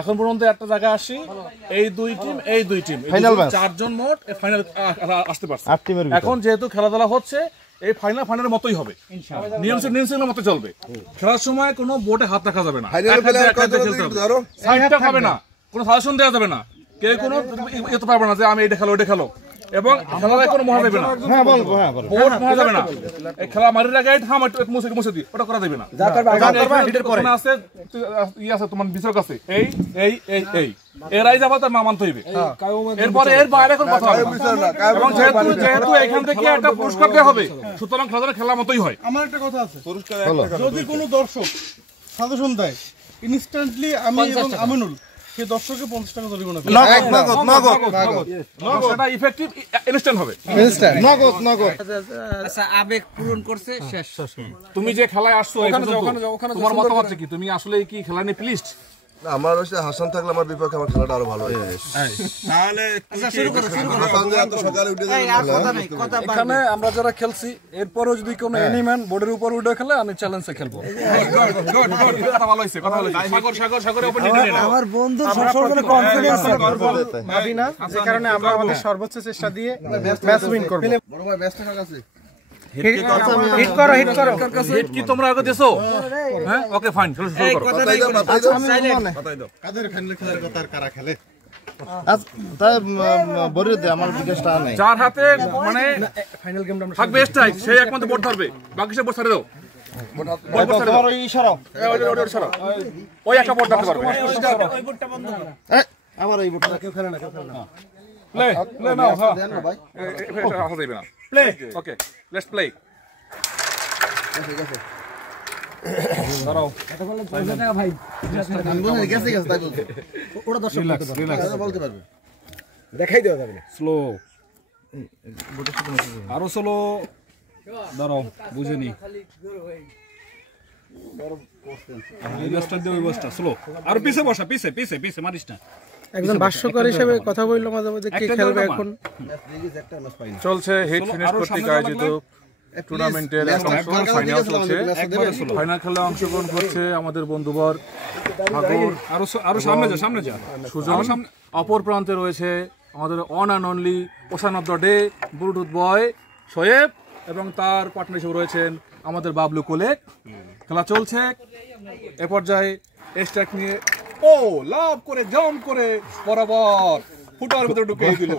এখন পর্যন্ত একটা জায়গায় আসি, এই দুই টিম চারজন মোট ফাইনাল আসতে পারছে। এখন যেহেতু খেলাধুলা হচ্ছে এই ফাইনালের মতোই হবে, নিয়ম মতো চলবে। খেলার সময় কোনো বোর্ডে হাত রাখা যাবে না, সাইডটা হবে না, কোনো সাজেশন দেওয়া যাবে না, কেউ কোনো ইয়ে পারবে না যে আমি এটা খেলো ওটা খেলো, এবং খেলায় কোনো মহা দেবে না, বোর্ড মহা যাবে না। এই খেলা মারির আগে মুছে দিই, ওটা করা যাবে না। আছে তোমার বিচারক আছে, এই এরাই যাবা তার মানতে হইবে, এরপরে এর বাইরে কোনো কথা হবে না। এবং যেহেতু এখান থেকে একটা পুরস্কার দেওয়া হবে, সুতরাং খেলাটা খেলার মতোই হয়। আমার একটা কথা আছে, যদি কোনো দর্শক সাজেশন দেয় ইনস্ট্যান্টলি আমি এবং আমিনুল সেই দর্শককে 50 টাকা জরিমানা করব। সেটা ইফেক্টিভ ইনস্ট্যান্ট হবে, নগদ। আচ্ছা, আবেগ পূরণ করছে, শেষ। তুমি যে খেলায় আসছো তোমার মতামত কি? তুমি আসলে কি খেলা নিয়ে প্লিজড? আমার হাসান থাকলে আমার বিপক্ষে আমার খেলাটা আরো ভালো হয়। এখানে আমরা যারা খেলছি এরপরও যদি কোনো এনিম্যান বোর্ডের উপর উঠে খেলে আমি চ্যালেঞ্জে খেলবো। আমার বন্ধু সবসময় কনফিডেন্স ভাবি না, যে কারণে আমরা আমাদের সর্বোচ্চ চেষ্টা দিয়ে ম্যাচ উইন করব। বড় ভাই ম্যাচটা কার কাছে? হিট করো। হিট কি তোমরা আগে দেছো? হ্যাঁ, ওকে ফাইন, শুরু করো। কাদের ফাইনাল খেলার কথা আর কারা খেলে? যার হাতে মানে ফাইনাল গেমটা থাকবে স্ট্রাইক, সেই একমাত্র বোর্ড ধরবে, বাকি সব বোর্ড ছেড়ে দাও। ওই একটা বোর্ড ধরতে পারবে, আমার এই বোর্ডটা কেউ খেলে না, প্লে নাও। হ্যাঁ ভাই, আসা যাবে না, প্লে। Okay, let's play. দাঁড়াও, ভাই ওটা দর্শক বলতে পারবে, দেখাই দেওয়া যাবে না, স্লো আরো স্লো। দাঁড়াও, বুঝেনি স্লো, আর পিছে বসা, পিছে মারিস না। একজন ভাষ্যকার হিসেবে কথা বললো মাঝে মাঝে কে খেলবে এখন। চলছে হিট ফিনিশ কর্তৃক আয়োজিত টুর্নামেন্টের ফাইনাল চলছে। ফাইনাল খেলায় অংশগ্রহণ করছে আমাদের বন্ধুবর সাগর, আরো সামনে যা সুজন। অপর প্রান্তে রয়েছে আমাদের one and only ocean of the day Bluetooth boy Shoaib, এবং তার পার্টনার হিসেবে রয়েছেন আমাদের বাবলু কোলেক। খেলা চলছে, এ পর্যায়ে স্ট্রাইক নিয়ে লাভ করে জাম্প করে বরাবর ফুটার ভিতরে ঢুকে দিল।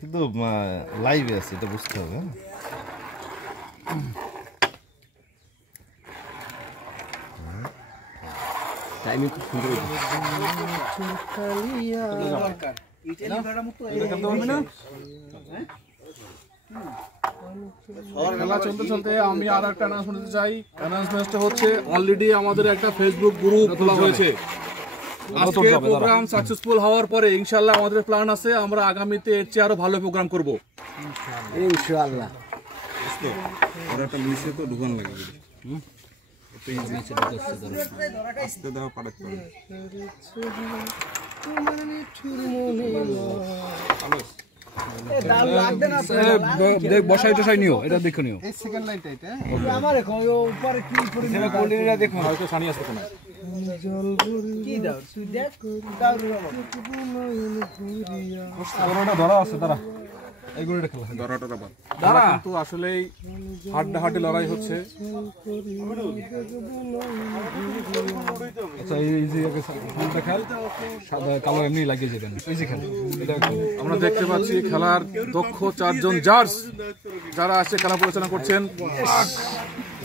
কিন্তু লাইভে আছে, এটা বুঝতে হবে। টাইমিং খুব সুন্দর। খেলা চলতে চলতে আমি আর একটা অ্যানাউন্সমেন্ট দিতে চাই। অ্যানাউন্সমেন্টটা হচ্ছে অলরেডি আমাদের একটা ফেসবুক গ্রুপ খোলা হয়েছে। আজকে প্রোগ্রাম সাকসেসফুল হওয়ার পরে ইনশাআল্লাহ আমাদের প্ল্যান আছে আমরা আগামীতে এর চেয়ে আরো ভালো প্রোগ্রাম করব ইনশাআল্লাহ। ওরা একটা মিশে তো ঢুকান লাগে, বসাই টসাই নিও, এটা দেখো নিও। দেখুন হয়তো সানি আসতে কোনো ধরা আছে, তারা কিন্তু আসলেই হাড্ডাহাড্ডি লড়াই হচ্ছে। আচ্ছা, এই যে খেল সাদা কালো এমনি লাগিয়ে যাবেন, এই যে খেল আমরা দেখতে পাচ্ছি খেলার দক্ষ চারজন জাজ যারা আসছে খেলা পরিচালনা করছেন।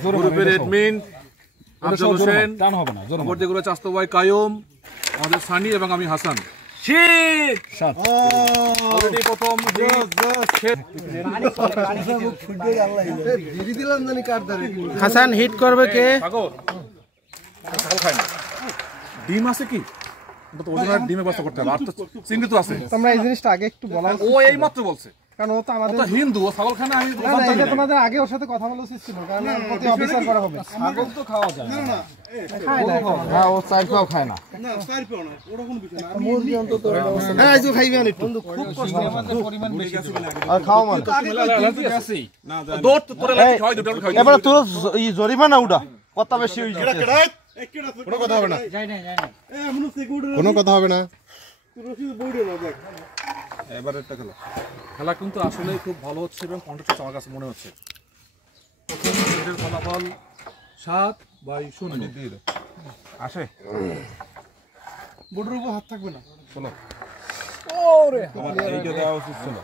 গ্রুপের অ্যাডমিন আফজল হোসেন, অপরদিকে রয়েছে আস্ত ভাই কায়ুম, আমাদের সানি এবং আমি হাসান। হাসান হিট করবে কে? ডিম আছে কি? ডিমের ব্যবস্থা করতে হবে, আর তো চিংড়ি তো আছে। তোমরা এই জিনিসটা আগে একটু বলা। ও এই মাত্র বলছে কারণ ও তো আমাদের ও তো হিন্দু, ও ছাগল খায় না, আমি না না, জানতামই এটা না। তোমাদের আগে ওর সাথে কথা বলা উচিত ছিল, কারণ ওর প্রতি অবিচার করা হবে। ছাগল তো খাওয়া যায় না। খায় না হ্যাঁ ও চার পাও খায় না হ্যাঁ এই তো খাইবে না একটু পরিমাণ বেশি আর খাও মানে দৌড় তো তোরে লাগি খাওয়াই দুটো খাওয়াই। এবারে তোর এই জরিমানা উঠা কত বেশি হই যাচ্ছে কোনো কথা হবে না, যায় না কোনো কথা হবে না। খেলা কিন্তু আসলেই খুব ভালো হচ্ছে এবং কন্টেস্ট আমার কাছে মনে হচ্ছে। প্রথম এর ফলাফল 7/0 আসে। বোর্ডের উপর হাত থাকবে না, চলো এইটা দেওয়া উচিত ছিল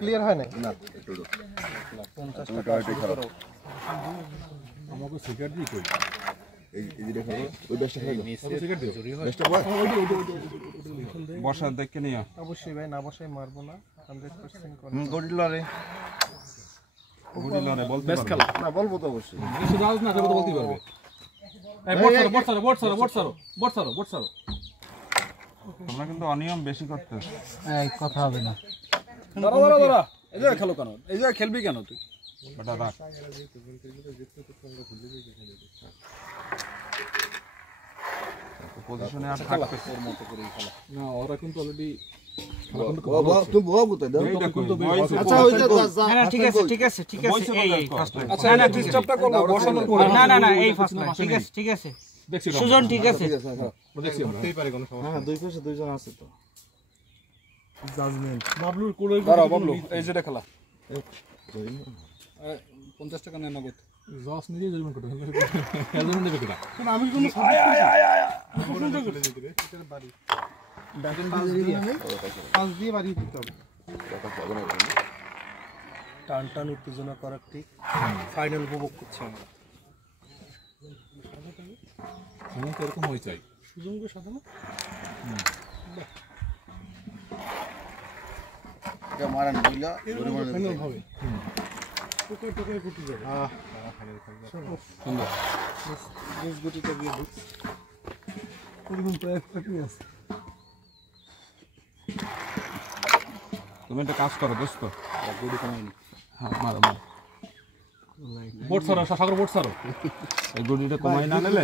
ক্লিয়ার হয় না। আমাকে সিগারেট দিয়ে কই বর্ষা দেখে নিয়া অবশ্যই ভাই, না বসাই মারবো না, 100% গড়িলরে বলতে খেলা না বলবো তো অবশ্যই শুধু আজ না করে বলতে পারবে। এই বোট ছাড়ো। তোমরা কিন্তু অনিয়ম বেশি করতেছ এই কথা হবে না। দাঁড়া এই জায়গায় খেলো কেন? এই জায়গায় খেলবি কেন তুই? বেটা রাখ। পজিশনে আর থাকতে না ওরা কিন্তু অলরেডি আচ্ছা ওই যে না ঠিক আছে এই ফার্স্ট লাইন। আচ্ছা না ডিস্টার্বটা করবো বসানোর পরে। না এই ফার্স্ট লাইন। ঠিক আছে দেখছি সুজন ঠিক আছে। দেখছি আমরা। হ্যাঁ দুই পাশে দুইজন আছে তো বাবলুর কোলে দাঁড়াও বাবলু, এই যেটা খেলা 50 টাকা নেন নগদ। জস নিজে জরিমানা করতে হবে। জরিমানা দেবে কিনা? আমি কোনো পাঁচ দিয়ে বাড়িয়ে দিতে হবে। টান উত্তেজনা করার ঠিক ফাইনাল উপভোগ করছি আমরা। এমন তো এরকম হয়ে চাই। সুজনকে সাথে না ফাইনাল হবে। টোকায় গুটি যাবে। গুটিটা দিয়ে দিই। পরিমাণ তো একটাই আছে। তুমি একটা কাজ করো দোস্ত, গুড়ি কমাইনি। হ্যাঁ মারো বোট ছাড়ো, সাগর বোট ছাড়ো। এই গুড়িটা কমাই না নিলে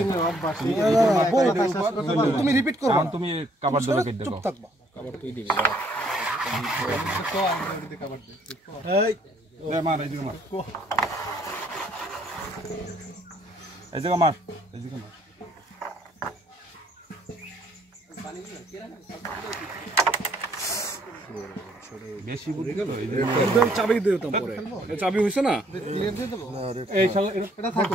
তুমি রিপিট করো, কারণ তুমি কাবার দেবে কেটে দাও। থাকবা কাবার তুই দিবি। এই মার এই দিকে মার। এই দিকে মার। বেশি বুঝে গেল এই যে একদম চাবি দিয়ে দিতাম পরে। এই চাবি হইছে না? এই শালা এটা থাকো,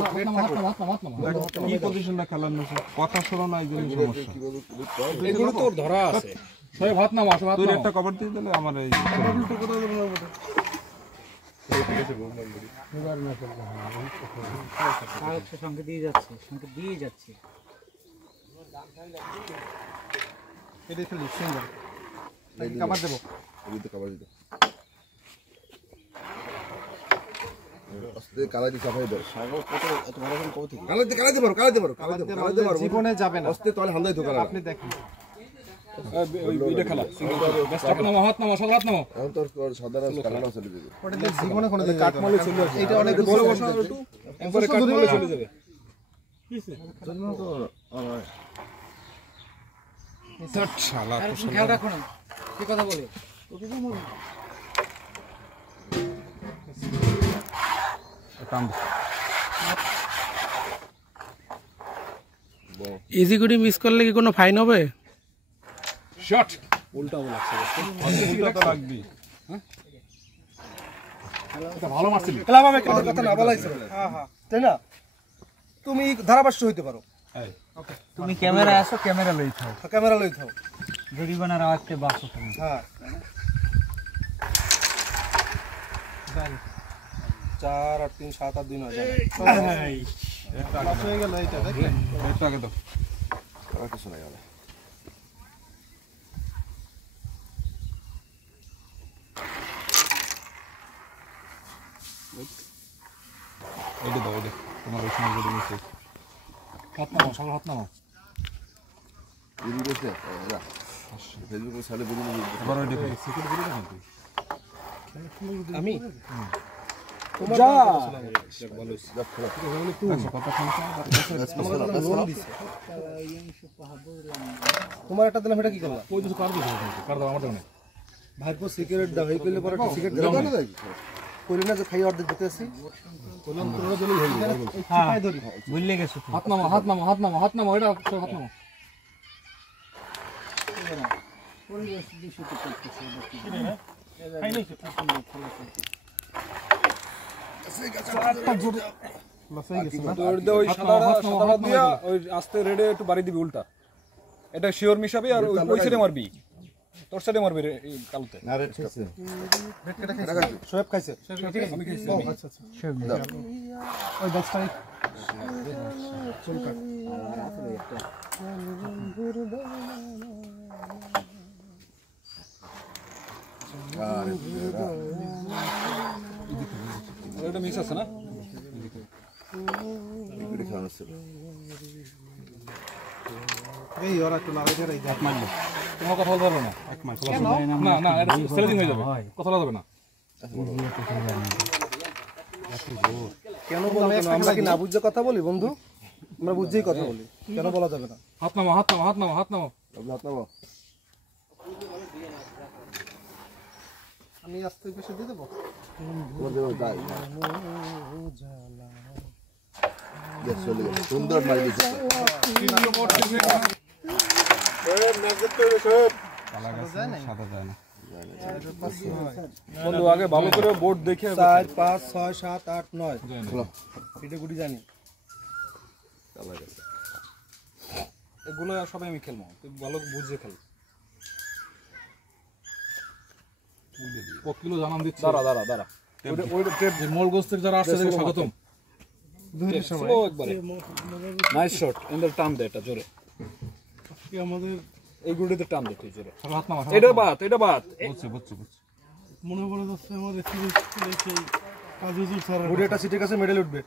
কি পজিশনটা খেলার না কথা শোনো না, এই জন্য সমস্যা। এগুলো তোর ধরা আছে। সবাই ভাত নাও, আসো ভাত নাও। তুই একটা কভার দিয়ে দিলে আমার এই সঙ্গে দিয়ে যাচ্ছে এটা খেলি সিঙ্গেল কাবার দেবো। জীবনে যাবে না, আপনি দেখেন। এইটা খেলা হাত নামো, হাত নামো, সব হাত নামো। ওটা দিয়ে জীবনে কোনো দিন কাটমালে চলে আসবে। এটা অনেক বড় বসা একটু একবারে কাট মারলে চলে যাবে। খেয়াল রাখো না, কি কথা বলে ইজি গুটি মিস করলে কি কোনো ফাইন হবে? শট উল্টা লাগছে। উল্টা লাগবি। হ্যাঁ এটা ভালো মারছিলি। খেলা হবে, কথা না বলাইছে। হ্যাঁ তাই না, তুমি ধারাভাষ্য হইতে পারো। এই তুমি ক্যামেরা আসো, ক্যামেরা লই থাও, ক্যামেরা লই থাও। জরিমানার আওয়াজতে বাসো তুমি। হ্যাঁ 4 আর 3 7 আর 2 9 হয়ে গেল। এইটা দেখেন, এটা আগে দাও। এইটা দাও, এইটা তোমার ওই সময় যদি মিশে হাত নামো, সব হাত নামো। এবার ওই দেখো সিকিউরিটি দিলে না তুই আমি যা তোমার একটা দিলাম, এটা কি করলা? ওই কিছু কার দিছে কার দাও আমার দাও ভাইপো সিগারেট দাও, এই কইলে পরে একটা সিগারেট দিলাম না দেখি কইলে না যে খাই অর্ধেক দিতে আসি বললাম তোরা দিলে হয়ে যাবে চিপাই ধরি ভুললে গেছো তো। হাত নামো হাত নামো হাত নামো হাত নামো এটা হাত নামো ওই সাদাটা দিয়া ওই আস্তে রেডে একটু বাড়ি দিবি উল্টা, এটা শিওর মিশাবি আর ওই সাইডে মারবি, তোর সাইডে মারবি এই কালুতে। আরে ঠিক আছে সোয়েব খাইছে আমি খাইছি আচ্ছা আচ্ছা ওই 10 তারিখ এটা মিক্স আছে না? এই ওরা একটু লাগাই দিয়ে রাখ মারলো তোমার কথা বলতে পারবো না না না এটা সেলিং হয়ে যাবে কথা বলা যাবে না কেন বলবো না? আমরা কি না বুঝে কথা বলি বন্ধু? আমরা বুঝেই কথা বলি, কেন বলা যাবে না? হাত নামো হাত নামো হাত নামো হাত নামো আমি আস্তে পেশে দিয়ে দেবো। সুন্দর মারি দিচ্ছে বন্ধু আগে ভালো করে বোর্ড দেখে 4 5 6 7 8 9 এটা গুটি জানি। এগুলো সবাই আমি খেলবো, তুই ভালো বুঝে খেল। কিলো জানান দিচ্ছে দাঁড়া দাঁড়া দাঁড়া, ওইটা ট্রেপ মোলগোজ থেকে যারা আসছে তাদেরকে স্বাগতম স্লো একবারে। নাইস শট, এন্ডার টান দে এটা জোরে, আমাদের এই গুড়িতে টান দে তুই জোরে। হাত নামো এটা বাত বুঝছি বুঝছি বুঝছি মনে পড়ে যাচ্ছে আমাদের সিরিজ স্কুলে সেই কাজী হুজুর স্যার গুটি একটা সিটের কাছে মেডেল উঠবে।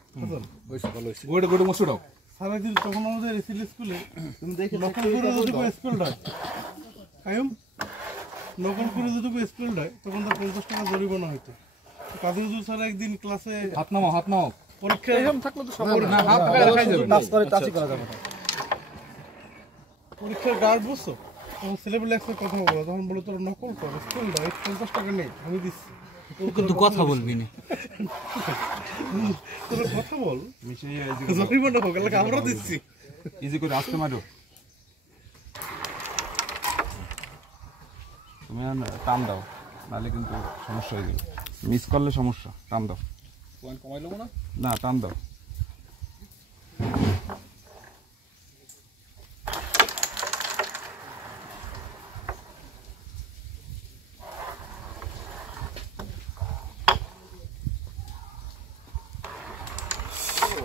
হইছে ভালো হইছে। গোড়ে গোড়ে মসু দাও সারা দিন তখন আমাদের সিরিজ স্কুলে তুমি দেখে নকলপুরে যদি কোনো স্কুল হয় কায়ুম নকলপুরে যদি কোনো স্কুল হয় তখন তার 50 টাকা জরিমানা হইতো। কাজী হুজুর স্যার একদিন ক্লাসে হাত নামো হাত নামো পরীক্ষা এরকম থাকলে তো সব না হাত থেকে রাখাই যাবে টাচ করে টাচই করা যাবে না। পরীক্ষার গার্ড বুঝছো, তখন ছেলেবেলা একসাথে কথা বলো, তখন বলো তোরা নকল কর স্কুল হয় 50 টাকা নেই আমি দিচ্ছি, কিন্তু কথা বলবি না। তোরা কথা বল জরিমানা হোক এলাকা আমরা দিচ্ছি। ইজি করে আসতে মারো তুমি টান দাও নাহলে কিন্তু সমস্যা হয়ে যাবে, মিস করলে সমস্যা। টান দাও পয়েন্ট কমাই লবো না। না টান দাও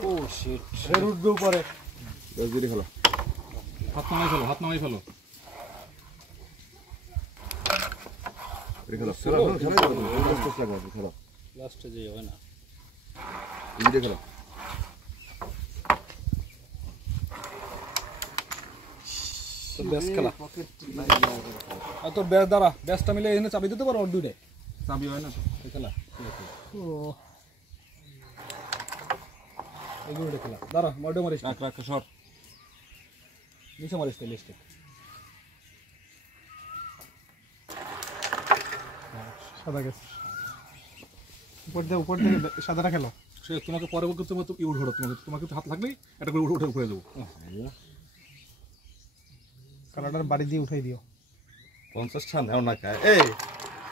ও শিট, এর উঠবে উপরে হাত নামাই ফেলো হাত নামাই ফেলো লাস্টে যে হয় না। তো ব্যাস খেলা আর তোর ব্যাস দ্বারা ব্যাসটা মিলে এখানে চাবি দিতে পারো ওর দুইটাই চাবি হয় না তো এই খেলা এইগুলো খেলা দাঁড়া মডে মারিস রাখ রাখ সর নিচে মারিস তাই লিস্টে সাদা গেছে উপর থেকে সাদাটা খেলো। সে তোমাকে পরে বলতে তোমার তো ইউড ধরো তোমাকে তো হাত লাগলেই একটা করে উঠে উপরে যাবো কালারটার বাড়ি দিয়ে উঠাই দিও। 50 টা নাও না খায় এই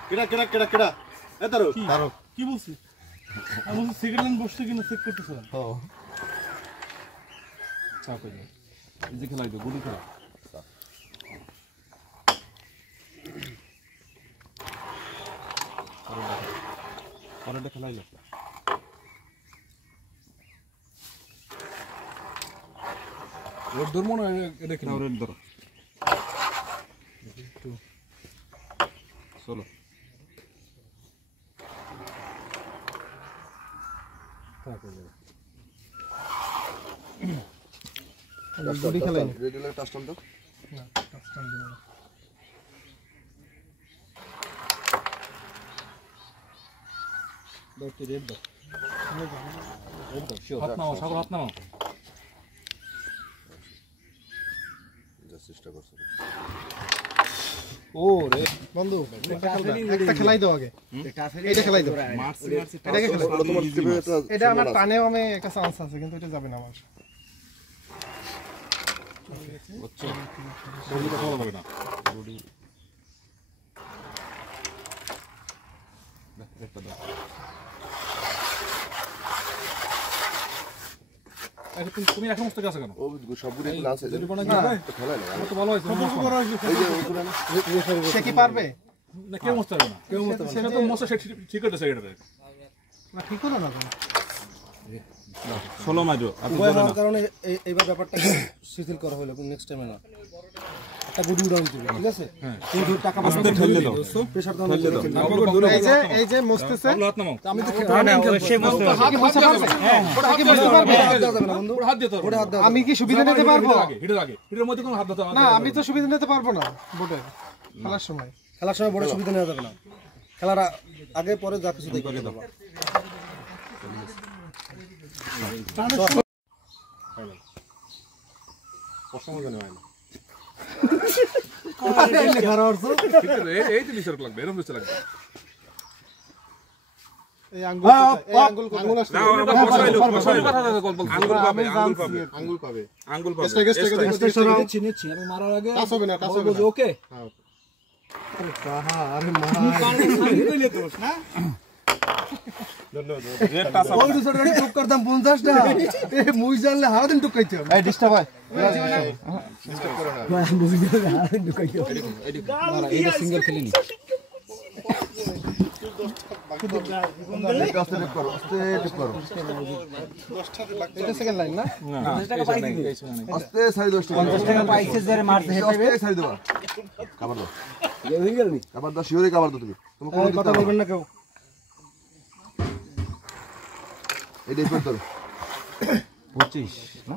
কেডা এ তারো কি বলছি আমি বলছি সেকেন্ড লাইন বসছে কিনা চেক করতেছ। চাপ হয়ে যায় এই যে খেলাই তো গুলি খেলা পরেরটা খেলাই যাক ওর ধর্ম না এটা খেলা রেড ধরো চলো গুলি খেলাই হাত নামাও, সাগর হাত নামাও। চেষ্টা করছো ও রে বন্ধু একটা খেলাই দাও আগে, এটা খেলাই দাও, এটাকে খেলাই দাও। তোমার টিমে এটা আমার টানেও আমি একটা চান্স আছে, কিন্তু এটা যাবে না আমার। বডি কথা বলা যাবে না। আচ্ছা, তুমি এখন মস্ত আছে কেন? ও সবগুলো এখন আছে যদি বনা কি হবে? খেলা না আমার তো ভালো হয়েছে। এই যে ওখানে সে কি পারবে না, কেউ মস্ত হবে না। সেটা তো মস্ত সে ঠিক করতে সেটাতে। না? ঠিক হলো না কেন? 16 মাইরো। আপনি ভয় হওয়ার কারণে এইবার ব্যাপারটা শিথিল করা হলো, নেক্সট টাইমে না। একটা গুড উড়ান দিবে, ঠিক আছে? কিন্তু টাকা পয়সা ঠেলে দাও। প্রেসার দাও। এই যে মস্তেছে, হাত নামাও। আমি তো সে বুঝতে পারবে। হাত দিতে হবে। আমি কি সুবিধা নিতে পারবো? হিটের আগে। হিটের মধ্যে কোনো হাত দিতে হবে না, আমি তো সুবিধা নিতে পারবো না বোটে খেলার সময়। খেলার সময় বড় সুবিধা নেওয়া যাবে না। খেলার আগে পরে যা কিছু দেখে দেবো। এই তো বিচার লাগবে, এরকম বিচার লাগবে। এই আঙ্গুল আঙ্গুল আসছে। আঙ্গুল পাবে চিনেছি আমি মারার আগে টাচ হবে না, টাচ হবে না। ওকে টুক করতাম 50 টাকা, মুই জানলে হারাদিন টুকাইতে হবে। ডিস্টার্ব হয় এইটা সিঙ্গেল খেলিনি। এটা সেকেন্ড লাইন না? আস্তে সাইড 10 টাকা 50 টাকা পাইছে যারে মারতে হেঁটে আস্তে সাইড দেবা খাবার দাও খাবার দাও শিওরে খাবার দাও তুমি কোনো কথা বলবেন না কেউ। এই দেখো তো 25 না?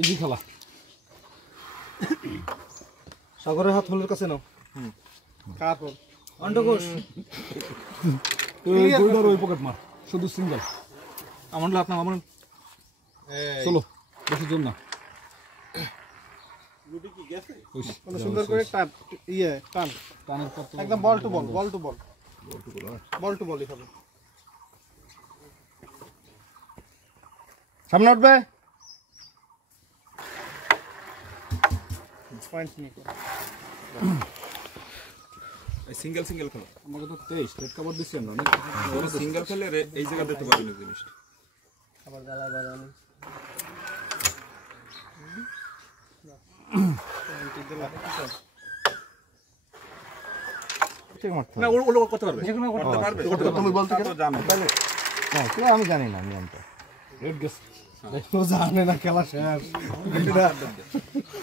ইজি খেলা। সাগরের হাত হলের কাছে নাও। কার পর? অন্ডকোষ দুইটার ওই পকেট মার, শুধু সিঙ্গেল। আমার হাত নামাও, আমার চলো, বেশি জোর না। মানে সুন্দর করে টান, টান টানের পর তো একদম বল টু বল, বল টু বল, বল টু বলই হবে। সামনে উঠবে পয়েন্ট নিয়ে সিঙ্গেল সিঙ্গেল খেলো। আমাকে তো 23 রেড কভার দিচ্ছি আমরা না। সিঙ্গেল খেলে এই জায়গা দেখতে পাবেন এই জিনিসটা। আবার গালা বাজানি। না, ওগুলো করতে পারবে। করতে পারবে। তুমি বলতে কেন জানো। আমি জানি না নিয়মটা রেড গেস। ও জানে না খেলা শেষ।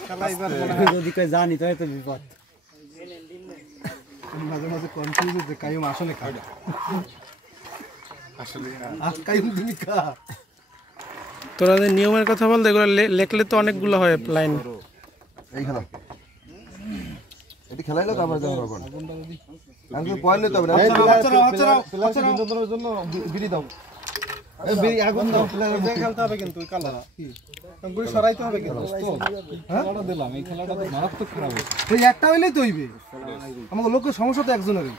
খেলা এবার মনে হয় যদি কই জানি তো এত বিপদ। মাঝে মাঝে কনফিউজ হচ্ছে কাইম আসলে খা। আসলে আর কাইম তুমি খা। তোরা যে নিয়মের কথা বল, এগুলো লেখলে তো অনেকগুলো হয় লাইন। এই খেলা এটি খেলাইলো তারপর যাও বাবা আমি পয়েন্ট নিতে হবে না প্লেয়ারকে বিনোদনের জন্য বিড়ি দাও। এই বিড়ি আগুন দাও, প্লেয়ার খেলতে হবে কিন্তু কালারা কি গুলি সরাইতে হবে কিন্তু। খেলাটা দিলাম, এই খেলাটা তো মারাত্মক খারাপ হয়েছে। ওই একটা হইলেই তো হইবে। আমাকে লোকের সমস্যা তো একজনেরই।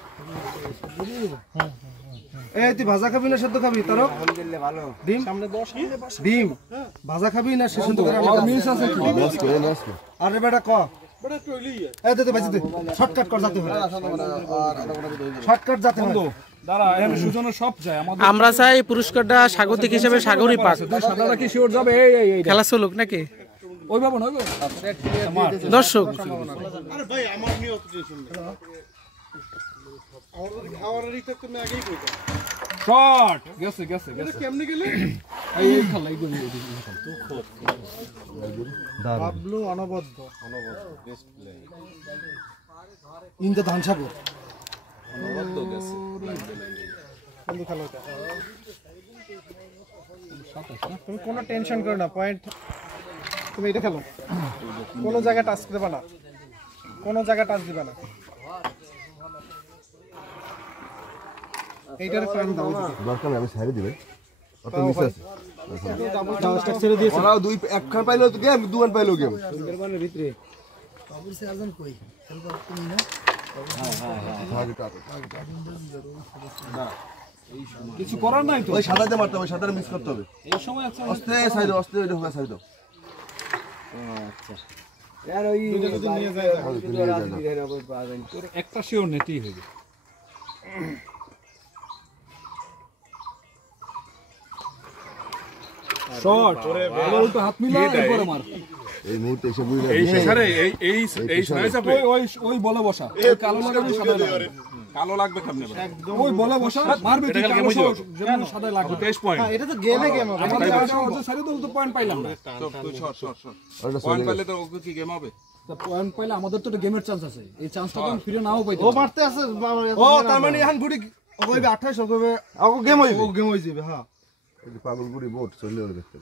এই তুই ভাজা খাবি না সেদ্ধ খাবি? তারক ডিম সামনে বস, ডিম ভাজা খাবি না সেদ্ধ করে? আরে বেটা ক এই দে বাজি দে, শর্টকাট কর যাতে হয়, শর্টকাট যাতে হয়। দাঁড়া, এখানে সুজনের সব যায়। আমাদের আমরা চাই পুরস্কারটা স্বাগতিক হিসেবে সাগরই পাক। সাদাটা কি শিওর যাবে? এই খেলা চলুক নাকি ওইভাবে না, ওইভাবে দর্শক? আরে ভাই আমার নিয়ে অত টেনশন নেই। আমার যদি খাওয়ার ই থাকতো আমি আগেই কইতাম। শট গেছে গেছে গেছে। কেমনে গেলে? এই খেলা এই গুলি বাবলু অনবদ্য ইন দ্য ধানসাগর। বন্ধু খেলো এটা। তুমি কোনো টেনশন করো না, পয়েন্ট তুমি এটা খেলো। কোনো জায়গায় টাচ দেবে না, কোনো জায়গায় টাচ দিবে না। এইটার টান দাও দরকার নেই, আমি ছাড়ে দিবে অত মিস আছে দাও স্টার ছেড়ে দিয়েছে ওরাও দুই একখান পাইলো তো গেম, দুখান পাইলো গেম। ভিতরে কিছু করার নাই তো ওই সাদাতে মারতে হবে, সাদাতে মিস করতে হবে। এই সময় আছে অস্তে সাইডে, অস্তে ওইটা হোক সাইডে। আর ওই তোর একটা শিওর নেটেই হবে শট এবার উল্টো হাত মিলা এরপরে মার এই মুহূর্তে এসে বুঝলে এই শেষারে এই সোনাই চাপে ওই বলে বসা ওই কালো লাগাবে সাদা লাগবে কালো লাগবে কেমনে ওই বলে বসা মারবে ঠিক কালো যেমন সাদা লাগবে 23 পয়েন্ট এটা তো গেমে গেম হবে আমাদের আশা হচ্ছে সাইডে তো পয়েন্ট পাইলাম না তুই শর্ট ওটা পয়েন্ট চলে পেলে তো ওকে কি গেম হবে তো পয়েন্ট পাইলে আমাদের তো একটা গেমের চান্স আছে এই চান্সটা তো ফিরে নাও পাইতে ও মারতে আছে ও তার মানে এখন গুড়ি কইবে 28 কইবে আগো গেম হইবে। ও গেম হয়ে যাবে। হ্যাঁ এই যে পাগলগুড়ি বোট চলে ওরে দেখতে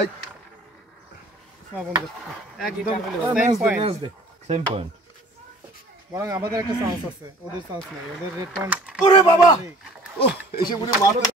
এই একদম ম্যাচ দে সেম পয়েন্ট বরং আমাদের একটা চান্স আছে ওদের চান্স নাই ওদের রেড পয়েন্ট ওরে বাবা ও এসে বুড়ি মারতে